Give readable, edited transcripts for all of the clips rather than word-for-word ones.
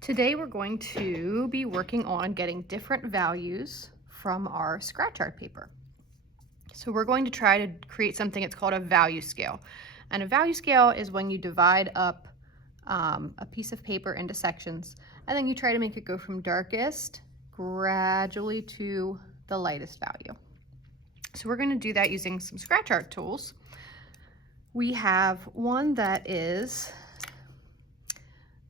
Today we're going to be working on getting different values from our scratch art paper. So we're going to try to create something that's called a value scale. And a value scale is when you divide up a piece of paper into sections, and then you try to make it go from darkest gradually to the lightest value. So we're going to do that using some scratch art tools. We have one that is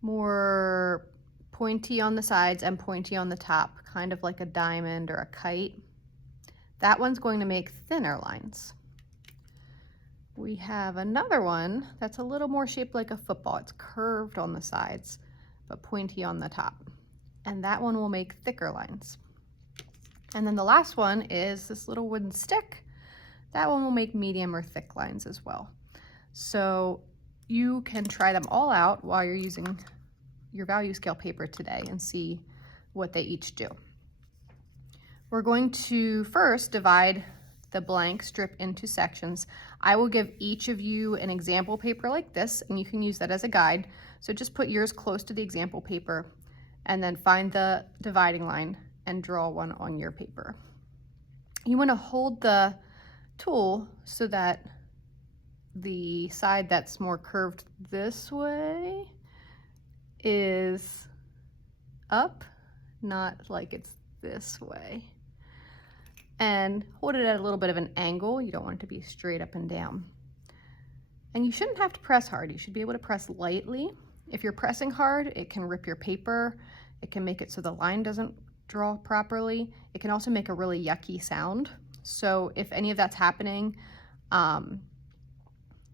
more pointy on the sides and pointy on the top, kind of like a diamond or a kite. That one's going to make thinner lines. We have another one that's a little more shaped like a football. It's curved on the sides, but pointy on the top. And that one will make thicker lines. And then the last one is this little wooden stick. That one will make medium or thick lines as well. So you can try them all out while you're using your value scale paper today and see what they each do. We're going to first divide the blank strip into sections. I will give each of you an example paper like this, and you can use that as a guide. So just put yours close to the example paper and then find the dividing line and draw one on your paper. You want to hold the tool so that the side that's more curved this way is up, not like it's this way. And hold it at a little bit of an angle. You don't want it to be straight up and down. And you shouldn't have to press hard. You should be able to press lightly. If you're pressing hard, it can rip your paper. It can make it so the line doesn't draw properly. It can also make a really yucky sound. So if any of that's happening,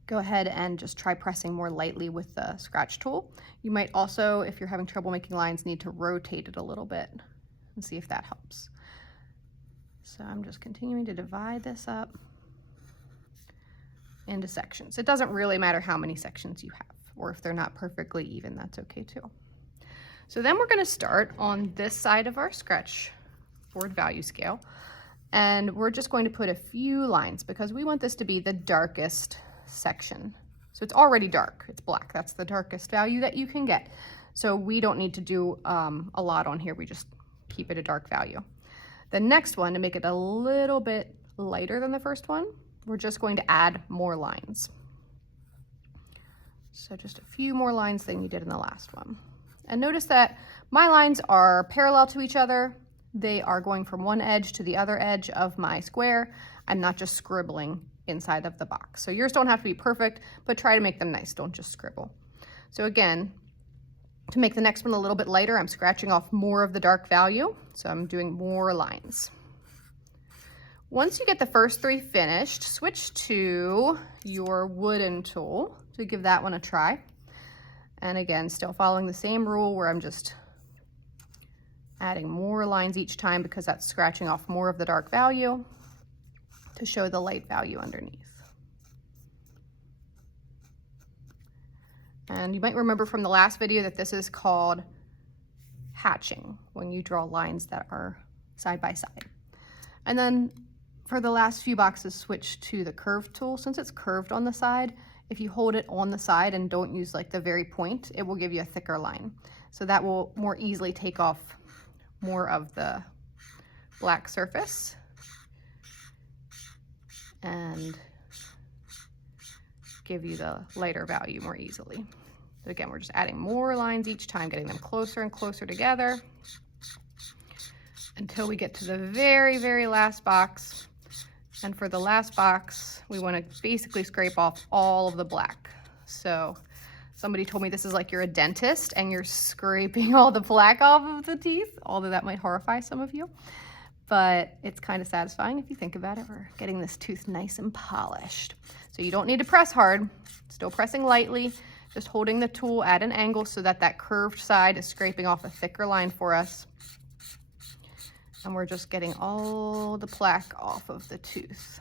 go ahead and just try pressing more lightly with the scratch tool. You might also, if you're having trouble making lines, need to rotate it a little bit and see if that helps. So I'm just continuing to divide this up into sections. It doesn't really matter how many sections you have, or if they're not perfectly even, that's okay too. So then we're going to start on this side of our Scratchboard value scale, and we're just going to put a few lines because we want this to be the darkest section. So it's already dark, it's black. That's the darkest value that you can get. So we don't need to do a lot on here. We just keep it a dark value. The next one, to make it a little bit lighter than the first one, we're just going to add more lines. So just a few more lines than you did in the last one. And notice that my lines are parallel to each other. They are going from one edge to the other edge of my square. I'm not just scribbling inside of the box. So yours don't have to be perfect, but try to make them nice. Don't just scribble. So again, to make the next one a little bit lighter, I'm scratching off more of the dark value. So I'm doing more lines. Once you get the first three finished, switch to your wooden tool to give that one a try. And again, still following the same rule where I'm just adding more lines each time because that's scratching off more of the dark value to show the light value underneath. And you might remember from the last video that this is called hatching, when you draw lines that are side by side. And then for the last few boxes, switch to the curved tool. Since it's curved on the side, if you hold it on the side and don't use like the very point, it will give you a thicker line. So that will more easily take off more of the black surface and give you the lighter value more easily. So again, we're just adding more lines each time, getting them closer and closer together until we get to the very, very last box. And for the last box, we want to basically scrape off all of the black. So somebody told me this is like you're a dentist and you're scraping all the black off of the teeth, although that might horrify some of you. But it's kind of satisfying if you think about it. We're getting this tooth nice and polished. So you don't need to press hard, still pressing lightly, just holding the tool at an angle so that that curved side is scraping off a thicker line for us. And we're just getting all the plaque off of the tooth.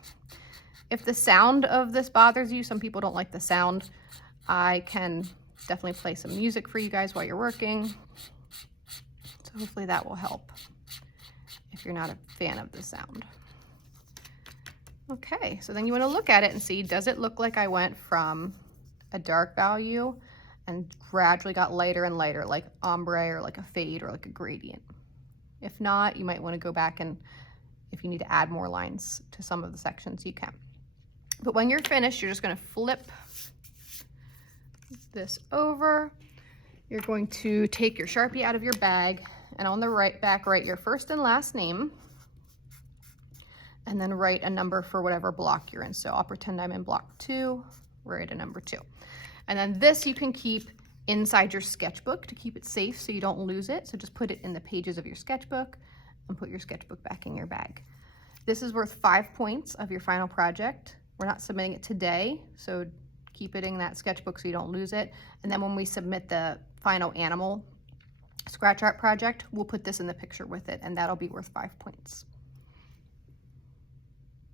If the sound of this bothers you, some people don't like the sound, I can definitely play some music for you guys while you're working. So hopefully that will help if you're not a fan of the sound. Okay, so then you want to look at it and see, does it look like I went from a dark value and gradually got lighter and lighter, like ombre or like a fade or like a gradient. If not, you might want to go back, and if you need to add more lines to some of the sections, you can. But when you're finished, you're just going to flip this over. You're going to take your Sharpie out of your bag, and on the back write your first and last name, and then write a number for whatever block you're in. So I'll pretend I'm in block 2, write a number 2. And then this you can keep inside your sketchbook to keep it safe so you don't lose it. So just put it in the pages of your sketchbook and put your sketchbook back in your bag. This is worth 5 points of your final project. We're not submitting it today, so keep it in that sketchbook so you don't lose it. And then when we submit the final animal scratch art project, we'll put this in the picture with it, and that'll be worth 5 points.